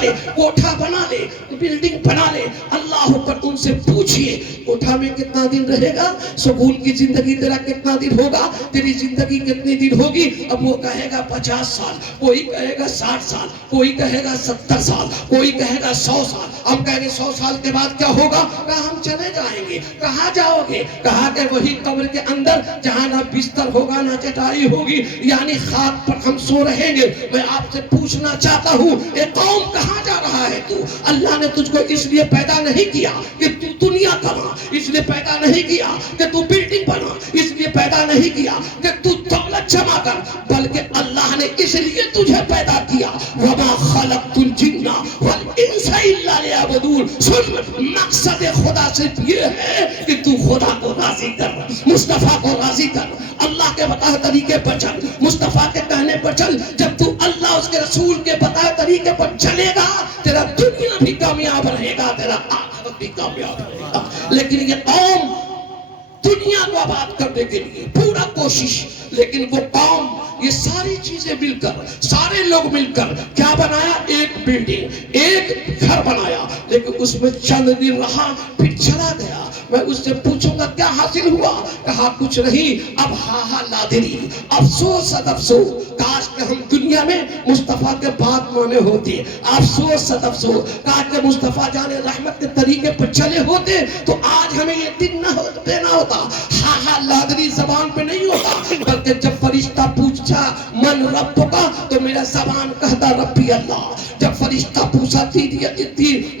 لے، کوٹھا بنا لے، بلڈنگ بنا لے، اللہ پر ان سے پوچھئے کوٹھا میں کتنا دن رہے گا، سکون کی زندگی تیرا کتنا دن ہوگا، تیری زندگی کتنی دن ہوگی؟ اب وہ کہے گا 50 سال، کوئی کہے گا 60 سال، کوئی کہے گا 70 سال، کوئی کہے گا 100 سال۔ ہم کہیں گے 100 سال کے بعد کیا ہوگا؟ کہا ہم چلے جائیں گے۔ کہاں جاؤ گے؟ کہا کہ وہی قبر کے اندر جہاں نہ بستر ہوگا نہ چٹائی ہوگی، یعنی خاک پر ہم سو رہیں گے۔ میں آپ سے پوچھنا چاہتا ہوں، اے قوم کہاں جا رہا ہے تو؟ اللہ نے تجھ کو اس لیے پیدا نہیں کیا کہ تو دنیا کما، اس لیے پیدا نہیں کیا کہ تو بلڈنگ بنا، اس لیے پیدا نہیں کیا کہ تو دولت جمع کر، بلکہ اللہ نے اس لیے تجھے پیدا کیا وَمَا خَلَقْتُ الْجِنَّ وَالْإِنسَ إِلَّا لِيَعْبُدُونَ۔ سن، مقصد خدا صرف یہ ہے کہ تو خدا کو راضی کر، مصطفیٰ کو راضی کر، اللہ کے بتائے طریقے پر چل، مصطفیٰ کے کہنے پر چل۔ جب تو اللہ اس کے رسول کے بتائے طریقے پر چلے گا، تیرا دنیا بھی کامیاب رہے گا، تیرا آخرت بھی کامیاب رہے گا۔ لیکن یہ قوم دنیا کو آباد کرنے کے لیے پورا کوشش، لیکن وہ قوم یہ ساری چیزیں مل کر، سارے لوگ مل کر کیا بنایا؟ ایک بلڈنگ، ایک گھر بنایا، لیکن اس میں چند دن رہا پھر چلا گیا۔ میں اس سے پوچھوں گا کیا حاصل ہوا؟ کہا کچھ نہیں، اب ہاہا لادری، افسوس صد افسوس، کاش کہ ہم دنیا میں مصطفیٰ کے بات مانے ہوتے، افسوس صد افسوس، کاش کہ مصطفیٰ جان رحمت کے طریقے پر چلے ہوتے تو آج ہمیں یہ دن نہ دینا ہوتا۔ ہاہا لادری زبان پہ نہیں ہوتا، بلکہ جب فرشتہ پوچھا من رب کا تو میرا زبان کہتا ربی اللہ، جب فرشتہ پوچھا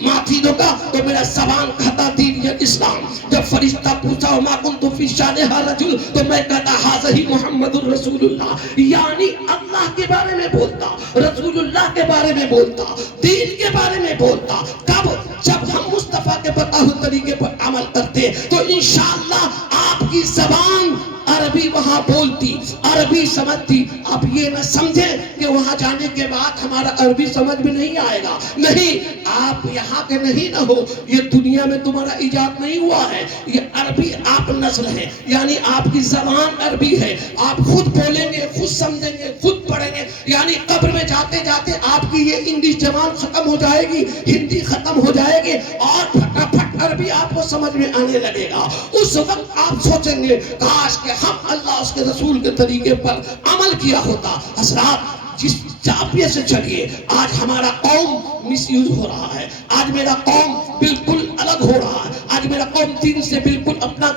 ماتھی دو کا تو میرا زبان کہتا دین اسلام، جب فرشتہ پوچھا وما کنت فی شانہا رجل تو میں کہتا ھذا محمد الرسول اللہ، یعنی اللہ کے بارے میں بولتا، رسول اللہ کے بارے میں بولتا، دین کے بارے میں بولتا۔ کب؟ جب ہم مصطفیٰ کے بتائے ہوئے طریقے پر عمل کرتے تو انشاءاللہ آپ کی زبان عربی وہاں بولتی، عربی سمجھتی۔ آپ یہ نہ سمجھیں کہ وہاں جانے کے بعد ہمارا عربی سمجھ میں نہیں آئے گا، نہیں، آپ یہاں کے نہیں نہ ہو، یہ دنیا میں تمہارا ایجاد نہیں ہوا ہے، یہ عربی آپ نسل ہے، یعنی آپ کی زبان عربی ہے، آپ خود بولیں گے، خود سمجھیں گے، خود پڑھیں گے، یعنی قبر میں جاتے جاتے آپ کی یہ انگلش زبان ختم ہو جائے گی، ہندی ختم ہو جائے گی، اور پھٹافٹ عربی آپ کو سمجھ میں آنے لگے گا۔ اس وقت آپ سوچیں گے کاش کہ ہم اللہ اس کے رسول کے طریقے پر عمل کیا ہوتا۔ حضرات، جس چاپیے سے چلیے، آج ہمارا قوم مس یوز ہو رہا ہے، آج میرا قوم بالکل الگ ہو رہا ہے، آج میرا قوم دین سے بالکل اپنا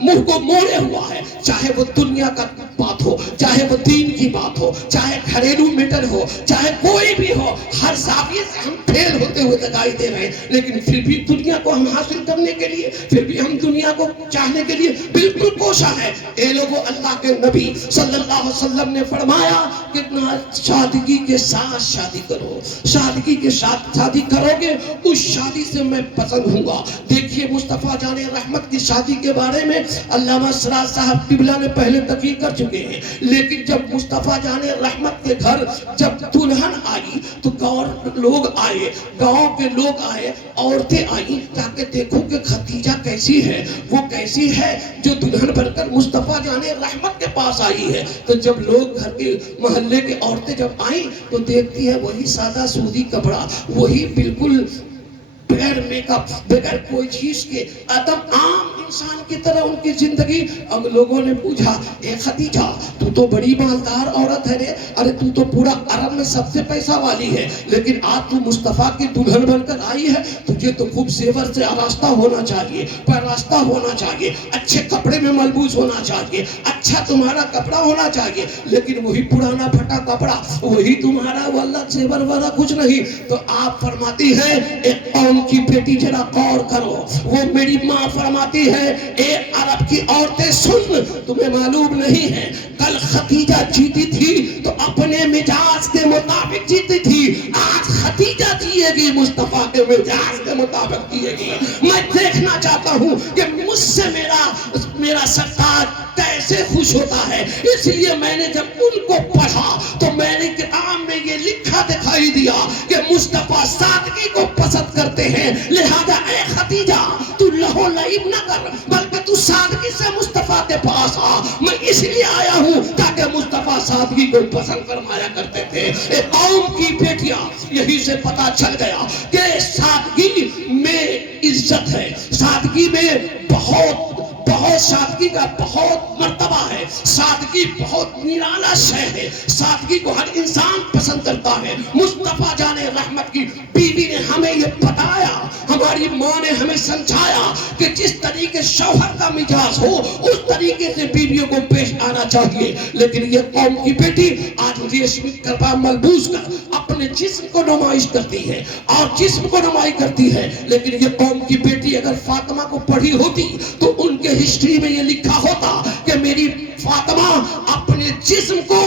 منہ کو موڑے ہوا ہے، چاہے وہ دنیا کا بات ہو، چاہے وہ دین کی بات ہو، چاہے گھریلو میٹر ہو، چاہے کوئی بھی ہو، ہر زاویے سے ہم پھیل ہوتے ہوئے دکھائی دے رہے ہیں، لیکن پھر بھی دنیا کو ہم حاصل کرنے کے لیے، پھر بھی ہم دنیا کو چاہنے کے لیے بالکل کوشاں ہے۔ اے لوگوں، اللہ کے نبی صلی اللہ علیہ وسلم نے فرمایا کہ سادگی کے ساتھ شادی کرو، سادگی کے ساتھ شادی کرو گے اس شادی سے میں پسند ہوں گا۔ دیکھیے مصطفیٰ جان رحمت کی شادی کے بارے میں علامہ سراج صاحب قبلہ نے پہلے تقریر کر چکے ہیں، لیکن جب مصطفیٰ جان رحمت کے گھر جب دلہن آئی تو لوگ آئے، گاؤں کے لوگ آئے، عورتیں آئیں تاکہ دیکھو کہ خدیجہ کیسی ہے، وہ کیسی ہے جو دلہن بن کر مصطفیٰ جان رحمت کے پاس آئی ہے۔ تو جب لوگ گھر کے محلے کے عورتیں جب آئیں تو دیکھتی ہے وہی سادہ سودی کپڑا، وہی بالکل بغیر میک اپ، بغیر کوئی چیز کے ایک عام انسان کی طرح ان کی زندگی۔ اب لوگوں نے پوچھا اے خدیجہ تو بڑی مالدار عورت ہے رے، ارے تو پورا عرب میں سب سے پیسہ والی ہے، لیکن آج تو مصطفیٰ کی دلہن بن کر آئی ہے، تجھے تو خوب زیور سے آراستہ ہونا چاہیے، پیراستہ ہونا چاہیے، اچھے کپڑے میں ملبوس ہونا چاہیے، اچھا تمہارا کپڑا ہونا چاہیے، لیکن وہی پرانا پھٹا کپڑا، وہی تمہارا والا زیور والا کچھ نہیں۔ تو آپ فرماتی ہیں ایک قوم کی بیٹی ذرا غور کرو، وہ میری ماں فرماتی ہے اے عرب کی عورتیں سن، تمہیں معلوم نہیں ہے کل خدیجہ جیتی تھی تو اپنے مزاج کے مطابق جیتی تھی، آج خدیجہ جیے گی مصطفیٰ کے مزاج کے مطابق جیے گی۔ میں دیکھنا چاہتا ہوں کہ مجھ سے میرا سرکار کیسے خوش ہوتا ہے، اس لیے میں نے جب ان کو پڑھا تو میں نے کتاب میں یہ لکھا دکھائی دیا کہ مصطفیٰ سادگی کو پسند کرتے ہیں، لہذا اے خدیجہ تو لہو لعب نہ کر، بلکہ تو سادگی سے مصطفیٰ کے پاس آ، میں اس لیے آیا ہوں تاکہ مصطفیٰ سادگی کو پسند فرمایا کرتے تھے۔ ایک قوم کی بیٹیاں، یہی سے پتا چل گیا کہ سادگی میں عزت ہے، سادگی میں بہت سادگی کا بہت مرتبہ ہے، سادگی بہت نرالا شے ہے، سادگی کو ہر انسان پسند کرتا ہے۔ مصطفیٰ جان رحمت کی بیوی نے ہمیں یہ بتایا، ہماری ماں نے ہمیں سمجھایا کہ جس طریقے شوہر کا مزاج ہو اس طریقے سے بیویوں کو پیش آنا چاہیے۔ لیکن یہ قوم کی بیٹی آج ریشمی کپڑا ملبوس کر اپنے جسم کو نمائش کرتی ہے اور جسم کو نمائش کرتی ہے، لیکن یہ قوم کی بیٹی اگر فاطمہ کو پڑھی ہوتی تو ان کے ہسٹری میں یہ لکھا ہوتا کہ میری فاطمہ اپنے جسم کو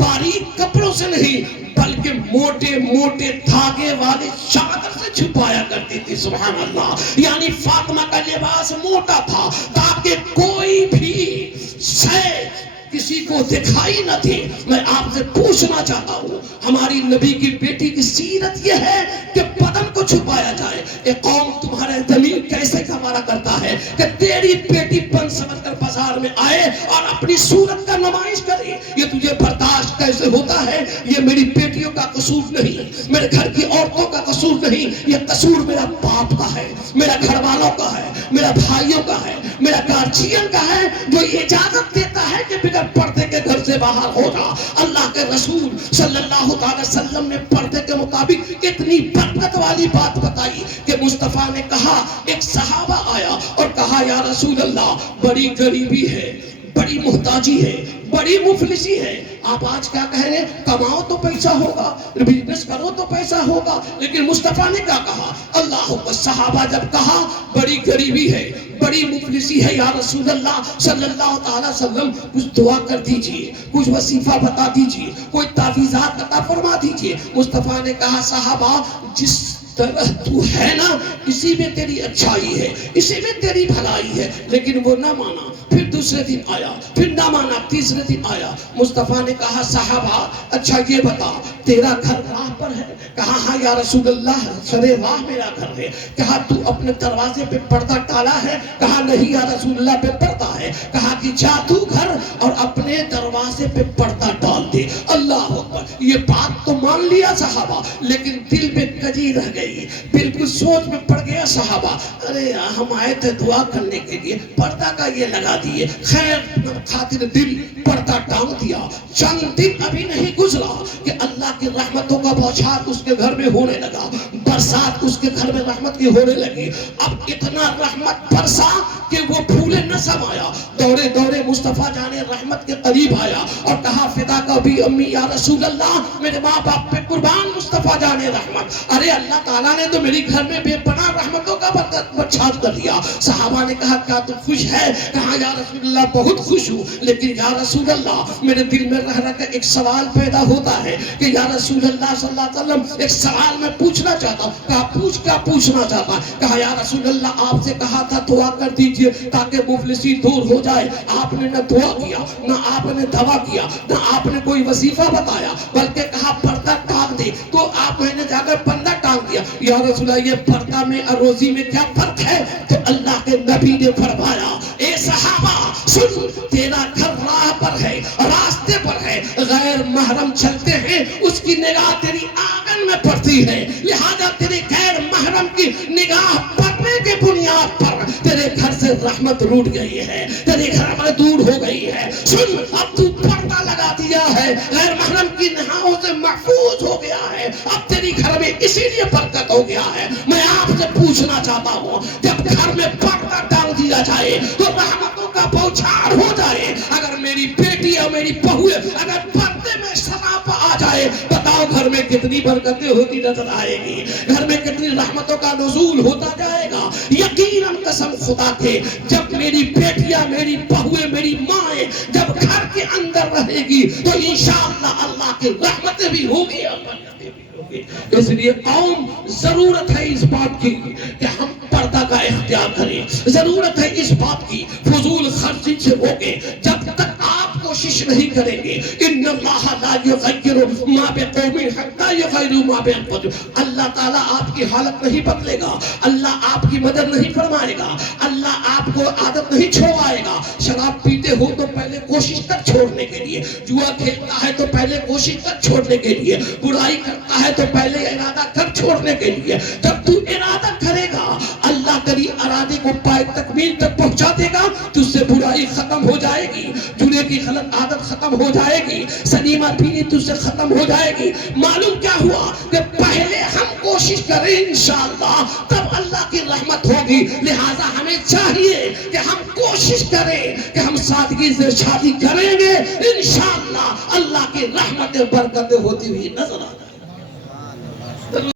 باریک کپڑوں سے نہیں بلکہ موٹے موٹے دھاگے والے چادر سے چھپایا کرتی تھی۔ سبحان اللہ، یعنی فاطمہ کا لباس موٹا تھا تاکہ کوئی بھی شے کسی کو دکھائی نہ تھی۔ میں آپ سے پوچھنا چاہتا ہوں، ہماری نبی کی بیٹی کی سیرت یہ ہے کہ بدن کو چھپایا جائے۔ ایک قوم تمہارے زمین کیسے گوارا کرتا ہے کہ تیری بیٹی بن سمجھ کر بازار میں آئے اور اپنی صورت کا نمائش کرے؟ یہ تجھے برداشت کیسے ہوتا ہے؟ یہ میری بیٹیوں کا قصور نہیں، میرے گھر کی عورتوں کا قصور نہیں، یہ قصور میرا باپ کا ہے، میرا گھر والوں کا ہے، میرا بھائیوں کا ہے، میرا گارجین کا ہے، جو اجازت دیتا ہے کہ بغیر پردے کے گھر سے باہر ہو جا۔ اللہ کے رسول صلی اللہ تعالی وسلم نے پردے کے مطابق اتنی برکت والی بات بتائی کہ مصطفیٰ نے کہا، ایک صحابہ آیا اور کہا یا رسول اللہ بڑی غریبی ہے، بڑی محتاجی ہے، بڑی مفلسی ہے۔ آپ آج کیا کہہ رہے ہیں؟ کماؤ تو پیسہ ہوگا، بزنس کرو تو پیسہ ہوگا، لیکن مصطفیٰ نے کیا کہا؟ اللہ کو صحابہ جب کہا بڑی غریبی ہے، بڑی مفلسی ہے، یا رسول اللہ صلی اللہ تعالی وسلم کچھ دعا کر دیجئے، کچھ وظیفہ بتا دیجئے، کوئی تعویذات عطا فرما دیجئے۔ مصطفیٰ نے کہا صحابہ جس طرح تو ہے نا اسی میں تیری اچھائی ہے، اسی میں تیری بھلائی ہے، لیکن وہ نہ مانا۔ پھر دوسرے دن آیا، پھر نہ مانا، تیسرے دن آیا۔ مصطفیٰ نے کہا صحابہ اچھا یہ بتا تیرا گھر راہ پر ہے؟ کہا ہاں یا رسول اللہ سرے راہ میرا گھر ہے۔ کہا تو اپنے دروازے پہ پردہ ڈالا ہے؟ کہا نہیں یا رسول اللہ پہ پردہ ہے۔ کہا کہ جا تو گھر اور اپنے دروازے پہ پردہ ڈال دے۔ اللہ اکبر، یہ بات تو مان لیا صحابہ، لیکن دل میں کجی رہ گئی، بالکل سوچ میں پڑ گیا صحابہ، ارے ہم آئے تھے دعا کرنے کے لیے، پردہ کا یہ لگا دیے۔ خیر خاطر دل پردہ ڈال دیا۔ چند دن ابھی نہیں گزرا کہ اللہ کی رحمتوں کا بوچھار اس کے گھر میں ہونے لگا، برسات اس کے گھر میں رحمت کی ہونے لگی۔ اب اتنا رحمت برسا کہ وہ پھولے نہ سمایا، دورے دورے مصطفیٰ جانے رحمت کے قریب آیا اور کہا فدا کا بھی امی یا رسول اللہ میرے ماں باپ پہ قربان مصطفیٰ جانے رحمت، ارے اللہ تعالیٰ نے تو میری گھر میں بے پناہ رحمتوں کا بچھاؤ کر دیا۔ صحابہ نے کہا کیا تم خوش ہے؟ کہا یا رسول اللہ بہت خوش ہوں، لیکن یا رسول اللہ میرے دل میں رہ رہ کر ایک سوال پیدا ہوتا ہے کہ یا رسول اللہ صلی اللہ علیہ وسلم ایک سوال میں پوچھنا چاہتا ہوں۔ کہا پوچھ کیا پوچھنا چاہتا؟ کہا یا رسول اللہ آپ سے کہا تھا دعا کر دیجئے تاکہ مفلسی دور ہو جائے، آپ نے نہ دعا کیا، نہ آپ نے دوا کیا، نہ آپ نے کوئی وظیفہ بتایا، بلکہ کہا پردہ ٹانگ دے، تو آپ نے جا کر پردہ ٹانگ دیا۔ یا رسول اللہ یہ پردہ میں اور روزی میں کیا فرق ہے؟ تو اللہ کے نبی نے فرمایا اے صحابہ سن، تیرا گھر راہ پر ہے، راستے پر ہے، غیر محرم چلتے ہیں اس کی نگاہ تیری آنگن میں پڑتی ہے، لہذا تیرے غیر محرم کی نگاہ پڑنے کے بنیاد پر تیرے گھر سے رحمت روٹ گئی ہے، تیرے گھر میں دور ہو گئی ہے۔ سن اب تو پردہ لگا دیا ہے، غیر محرم کی نگاہوں سے محفوظ ہو گیا ہے، اب تیری گھر میں اسی لیے برکت ہو گیا ہے۔ میں آپ سے پوچھنا چاہتا ہوں جب گھر میں پردہ ڈال دیا جائے تو رحمتوں کا بوچھار ہو جائے، اگر میری بیٹی اور میری بہو اگر پردے میں شراب آ جائے بتاؤ گھر میں کتنی برکتیں ہوتی نظر آئے گی، گھر میں کتنی رحمتوں کا نزول ہوتا جائے گا۔ یقیناً قسم خدا کے جب میری بیٹیاں میری بہویں میری مائیں جب گھر کے اندر رہے گی تو انشاءاللہ اللہ کی رحمتیں بھی ہوگی اور برکتیں بھی ہوگی۔ اس لیے قوم ضرورت ہے اس بات کی کہ ہم پردہ کا اختیار کریں، ضرورت ہے اس بات کی فضول خرچی سے روکیں۔ جب تک آپ کوشش کوشش نہیں کریں گے. ان اللہ لا یغیر ما بقوم حتی یغیروا ما بانفسہم. اللہ تعالیٰ آپ کی حالت نہیں بدلے گا, اللہ آپ کی مدد نہیں فرمائے گا, اللہ آپ کو عادت نہیں چھوڑائے گا. شراب پیتے ہو تو پہلے کوشش کر چھوڑنے کے لیے, جوا کھیلتا ہے تو پہلے کوشش کر چھوڑنے کے لیے, برائی کرتا ہے تو پہلے ارادہ کر چھوڑنے کے لیے. جب تو ارادہ کرے گا اللہ تیری ارادے کو پائے تکمیل تک پہنچا دے گا. تجھ سے برائی ختم ہو جائے گی, جنے کی غلط عادت ختم ہو جائے گی, سنیما پینی تجھ سے ختم ہو جائے گی. معلوم کیا ہوا کہ پہلے ہم کوشش کریں انشاءاللہ تب اللہ کی رحمت ہوگی. لہٰذا ہمیں چاہیے کہ ہم کوشش کریں کہ ہم سادگی سے شادی کریں گے, انشاءاللہ اللہ کی رحمت برکتیں ہوتی ہوئی نظر آ جائیں.